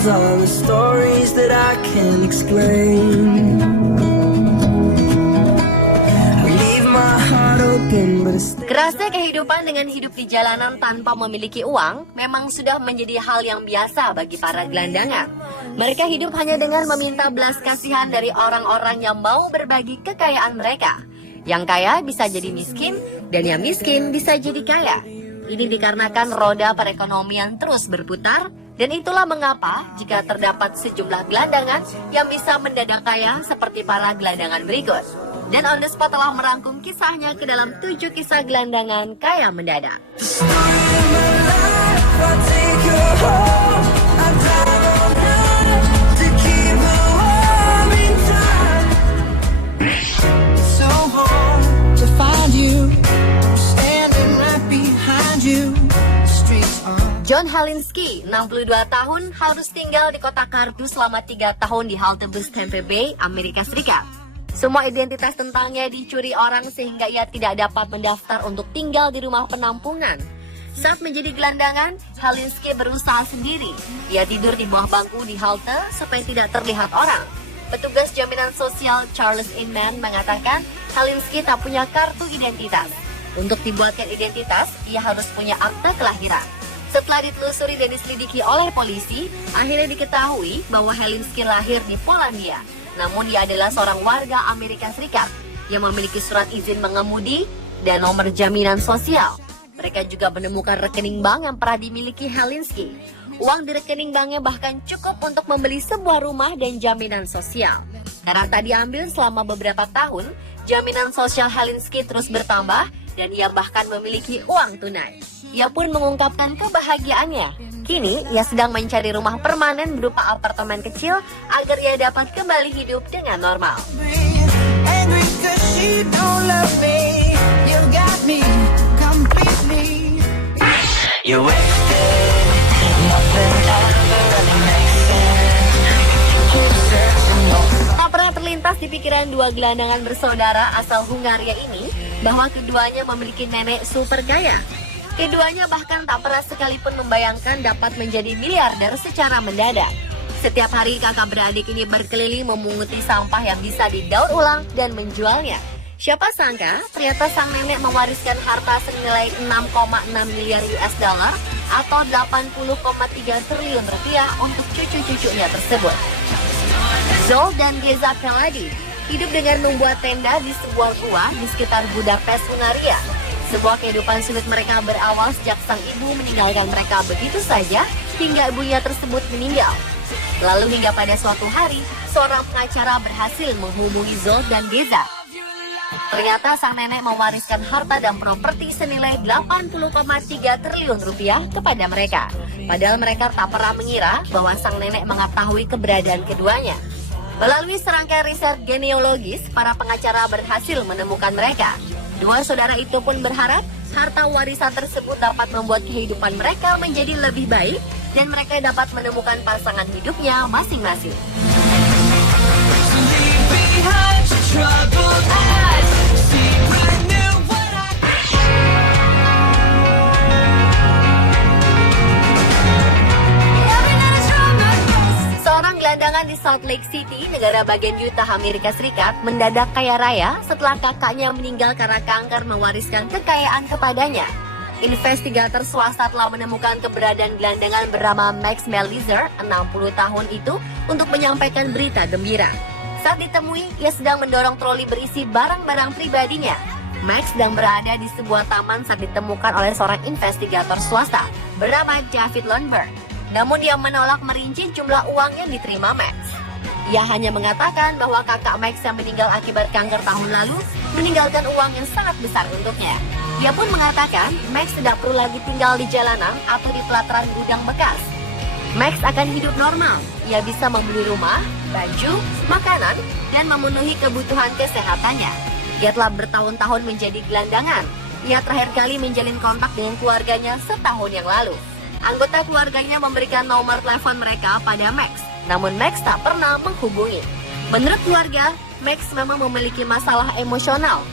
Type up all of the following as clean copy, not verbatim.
tells all the stories that I can't explain. I leave my heart open, but it's Kerasnya kehidupan dengan hidup di jalanan tanpa memiliki uang memang sudah menjadi hal yang biasa bagi para gelandangan. Mereka hidup hanya dengan meminta belas kasihan dari orang-orang yang mau berbagi kekayaan mereka. Yang kaya bisa jadi miskin, dan yang miskin bisa jadi kaya. Ini dikarenakan roda perekonomian terus berputar, dan itulah mengapa jika terdapat sejumlah gelandangan yang bisa mendadak kaya seperti para gelandangan berikut. Dan On The Spot telah merangkum kisahnya ke dalam 7 kisah gelandangan kaya mendadak. John Halinski, 62 tahun, harus tinggal di kota kardus selama 3 tahun di halte bus Tampa Bay, Amerika Serikat. Semua identitas tentangnya dicuri orang sehingga ia tidak dapat mendaftar untuk tinggal di rumah penampungan. Saat menjadi gelandangan, Halinski berusaha sendiri. Ia tidur di bawah bangku di halte supaya tidak terlihat orang. Petugas jaminan sosial Charles Inman mengatakan Halinski tak punya kartu identitas. Untuk dibuatkan identitas, ia harus punya akta kelahiran. Setelah ditelusuri dan diselidiki oleh polisi, akhirnya diketahui bahwa Halinski lahir di Polandia. Namun dia adalah seorang warga Amerika Serikat yang memiliki surat izin mengemudi dan nomor jaminan sosial. Mereka juga menemukan rekening bank yang pernah dimiliki Halinski. Uang di rekening banknya bahkan cukup untuk membeli sebuah rumah dan jaminan sosial. Karena tak diambil selama beberapa tahun, jaminan sosial Halinski terus bertambah dan ia bahkan memiliki uang tunai. Ia pun mengungkapkan kebahagiaannya. Kini, ia sedang mencari rumah permanen berupa apartemen kecil agar ia dapat kembali hidup dengan normal. Tak pernah terlintas di pikiran dua gelandangan bersaudara asal Hungaria ini bahwa keduanya memiliki nenek super kaya. Keduanya bahkan tak pernah sekalipun membayangkan dapat menjadi miliarder secara mendadak. Setiap hari kakak beradik ini berkeliling memunguti sampah yang bisa didaur ulang dan menjualnya. Siapa sangka ternyata sang nenek mewariskan harta senilai 6,6 miliar US dollar atau 80,3 triliun rupiah untuk cucu-cucunya tersebut. Zsolt dan Geza Peladi hidup dengan membuat tenda di sebuah gua di sekitar Budapest, Hungaria. Sebuah kehidupan sulit mereka berawal sejak sang ibu meninggalkan mereka begitu saja hingga ibunya tersebut meninggal. Lalu hingga pada suatu hari, seorang pengacara berhasil menghubungi Zsolt dan Geza. Ternyata sang nenek mewariskan harta dan properti senilai 80,3 triliun rupiah kepada mereka. Padahal mereka tak pernah mengira bahwa sang nenek mengetahui keberadaan keduanya. Melalui serangkaian riset genealogis, para pengacara berhasil menemukan mereka. Dua saudara itu pun berharap harta warisan tersebut dapat membuat kehidupan mereka menjadi lebih baik dan mereka dapat menemukan pasangan hidupnya masing-masing. Gelandangan di Salt Lake City, negara bagian Utah, Amerika Serikat, mendadak kaya raya setelah kakaknya meninggal karena kanker mewariskan kekayaan kepadanya. Investigator swasta telah menemukan keberadaan gelandangan bernama Max Mellizer, 60 tahun itu, untuk menyampaikan berita gembira. Saat ditemui, ia sedang mendorong troli berisi barang-barang pribadinya. Max sedang berada di sebuah taman saat ditemukan oleh seorang investigator swasta bernama David Lundberg. Namun dia menolak merinci jumlah uang yang diterima Max. Ia hanya mengatakan bahwa kakak Max yang meninggal akibat kanker tahun lalu meninggalkan uang yang sangat besar untuknya. Ia pun mengatakan Max tidak perlu lagi tinggal di jalanan atau di pelataran gudang bekas. Max akan hidup normal. Ia bisa membeli rumah, baju, makanan, dan memenuhi kebutuhan kesehatannya. Ia telah bertahun-tahun menjadi gelandangan. Ia terakhir kali menjalin kontak dengan keluarganya setahun yang lalu. Anggota keluarganya memberikan nomor telepon mereka pada Max, namun Max tak pernah menghubungi. Menurut keluarga, Max memang memiliki masalah emosional.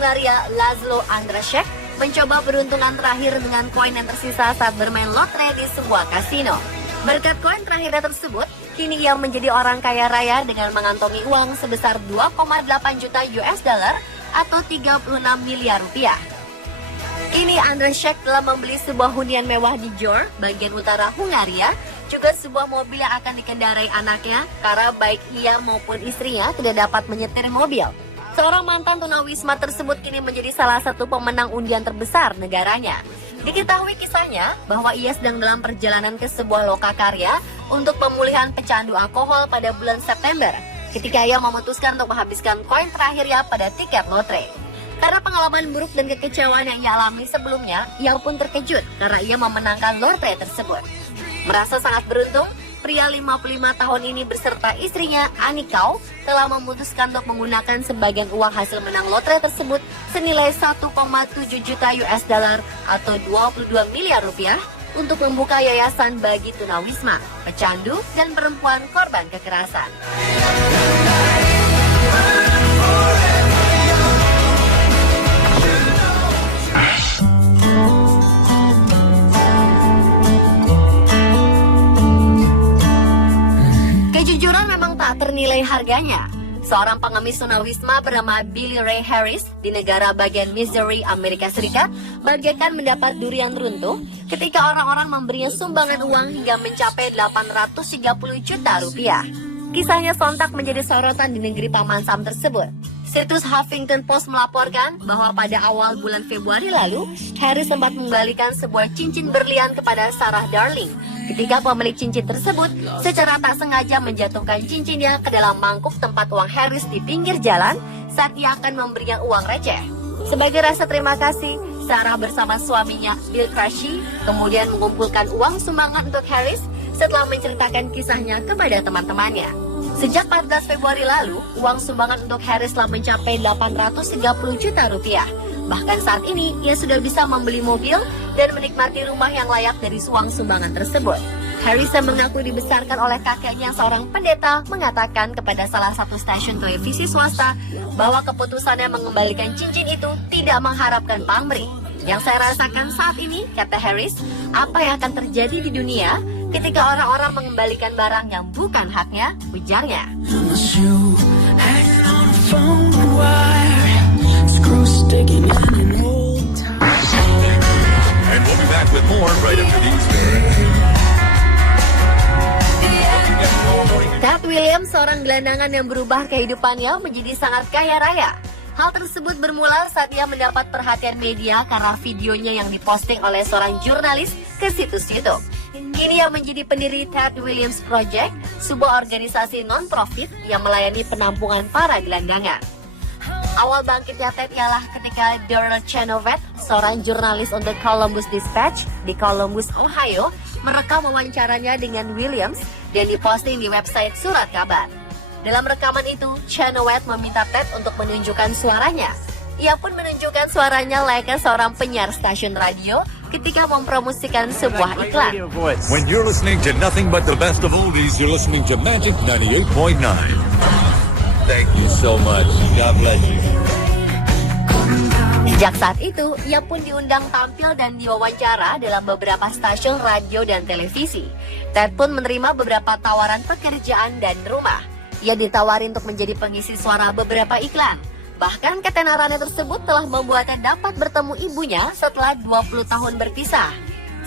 Hungaria Laszlo Andrašek mencoba peruntungan terakhir dengan koin yang tersisa saat bermain lotre di sebuah kasino. Berkat koin terakhirnya tersebut, kini ia menjadi orang kaya raya dengan mengantongi uang sebesar 2,8 juta US dollar atau 36 miliar rupiah. Kini Andrašek telah membeli sebuah hunian mewah di Jor, bagian utara Hungaria, juga sebuah mobil yang akan dikendarai anaknya karena baik ia maupun istrinya tidak dapat menyetir mobil. Seorang mantan tunawisma tersebut kini menjadi salah satu pemenang undian terbesar negaranya. Diketahui kisahnya bahwa ia sedang dalam perjalanan ke sebuah lokakarya untuk pemulihan pecandu alkohol pada bulan September, ketika ia memutuskan untuk menghabiskan koin terakhirnya pada tiket lotre. Karena pengalaman buruk dan kekecewaan yang ia alami sebelumnya, ia pun terkejut karena ia memenangkan lotre tersebut. Merasa sangat beruntung, pria 55 tahun ini beserta istrinya Anikau telah memutuskan untuk menggunakan sebagian uang hasil menang lotre tersebut senilai 1,7 juta US dollar atau 22 miliar rupiah untuk membuka yayasan bagi tunawisma, pecandu, dan perempuan korban kekerasan. Kejujuran memang tak ternilai harganya. Seorang pengemis tunawisma bernama Billy Ray Harris di negara bagian Missouri, Amerika Serikat, bagaikan mendapat durian runtuh ketika orang-orang memberinya sumbangan uang hingga mencapai 830 juta rupiah. Kisahnya sontak menjadi sorotan di negeri paman Sam tersebut. Situs Huffington Post melaporkan bahwa pada awal bulan Februari lalu, Harris sempat mengembalikan sebuah cincin berlian kepada Sarah Darling. Ketika pemilik cincin tersebut secara tak sengaja menjatuhkan cincinnya ke dalam mangkuk tempat uang Harris di pinggir jalan saat ia akan memberinya uang receh. Sebagai rasa terima kasih, Sarah bersama suaminya Bill Crashy kemudian mengumpulkan uang sumbangan untuk Harris setelah menceritakan kisahnya kepada teman-temannya. Sejak 14 Februari lalu, uang sumbangan untuk Harris telah mencapai 830 juta rupiah. Bahkan saat ini, ia sudah bisa membeli mobil dan menikmati rumah yang layak dari uang sumbangan tersebut. Harris yang mengaku dibesarkan oleh kakeknya seorang pendeta mengatakan kepada salah satu stasiun televisi swasta bahwa keputusannya mengembalikan cincin itu tidak mengharapkan pamrih. Yang saya rasakan saat ini, kata Harris, apa yang akan terjadi di dunia ketika orang-orang mengembalikan barang yang bukan haknya, ujarnya. And we'll be back with more right after these. Cat Williams, seorang gelandangan yang berubah kehidupannya menjadi sangat kaya raya. Hal tersebut bermula saat ia mendapat perhatian media karena videonya yang diposting oleh seorang jurnalis ke situs YouTube. Kini ia menjadi pendiri Ted Williams Project, sebuah organisasi non-profit yang melayani penampungan para gelandangan. Awal bangkitnya Ted ialah ketika Daryl Chenovet, seorang jurnalis untuk Columbus Dispatch di Columbus, Ohio, merekam wawancaranya dengan Williams dan diposting di website surat kabar. Dalam rekaman itu, Chenovet meminta Ted untuk menunjukkan suaranya. Ia pun menunjukkan suaranya layaknya seorang penyiar stasiun radio ketika mempromosikan sebuah iklan. When you're listening to nothing but the best of oldies, you're listening to Magic 98.9. Thank you so much. God bless you. Sejak saat itu, ia pun diundang tampil dan diwawancara dalam beberapa stasiun radio dan televisi. Ted pun menerima beberapa tawaran pekerjaan dan rumah. Ia ditawari untuk menjadi pengisi suara beberapa iklan. Bahkan ketenarannya tersebut telah membuatnya dapat bertemu ibunya setelah 20 tahun berpisah.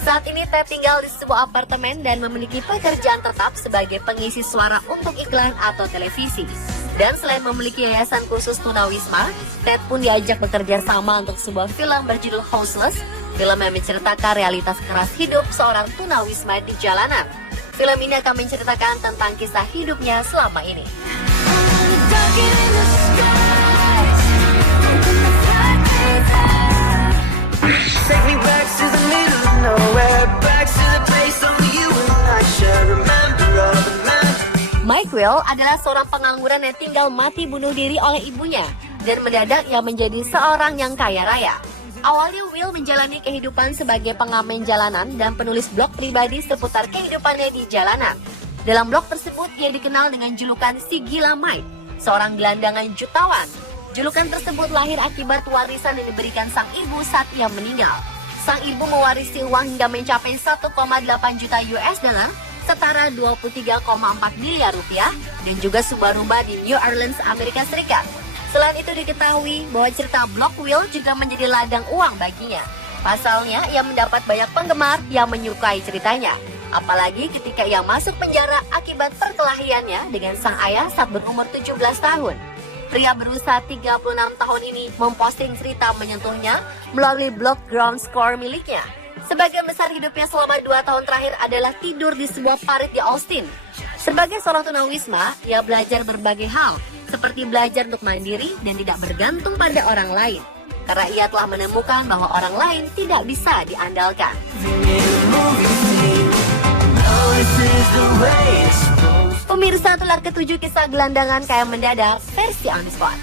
Saat ini Ted tinggal di sebuah apartemen dan memiliki pekerjaan tetap sebagai pengisi suara untuk iklan atau televisi. Dan selain memiliki yayasan khusus tunawisma, Ted pun diajak bekerja sama untuk sebuah film berjudul Houseless, film yang menceritakan realitas keras hidup seorang tunawisma di jalanan. Film ini akan menceritakan tentang kisah hidupnya selama ini. Mike Will adalah seorang pengangguran yang tinggal mati bunuh diri oleh ibunya dan mendadak ia menjadi seorang yang kaya raya. Awalnya Will menjalani kehidupan sebagai pengamen jalanan dan penulis blog pribadi seputar kehidupannya di jalanan. Dalam blog tersebut ia dikenal dengan julukan si gila Mike, seorang gelandangan jutawan. Julukan tersebut lahir akibat warisan yang diberikan sang ibu saat ia meninggal. Sang ibu mewarisi uang hingga mencapai 1,8 juta US dollar, setara 23,4 miliar rupiah, dan juga sebuah rumah di New Orleans, Amerika Serikat. Selain itu diketahui bahwa cerita Block Will juga menjadi ladang uang baginya. Pasalnya, ia mendapat banyak penggemar yang menyukai ceritanya. Apalagi ketika ia masuk penjara akibat perkelahiannya dengan sang ayah saat berumur 17 tahun. Pria berusia 36 tahun ini memposting cerita menyentuhnya melalui blog Ground Score miliknya. Sebagian besar hidupnya selama 2 tahun terakhir adalah tidur di sebuah parit di Austin. Sebagai seorang tunawisma, ia belajar berbagai hal, seperti belajar untuk mandiri dan tidak bergantung pada orang lain. Karena ia telah menemukan bahwa orang lain tidak bisa diandalkan. Pemirsa, itulah ke-7 kisah gelandangan kaya mendadak versi On The Spot.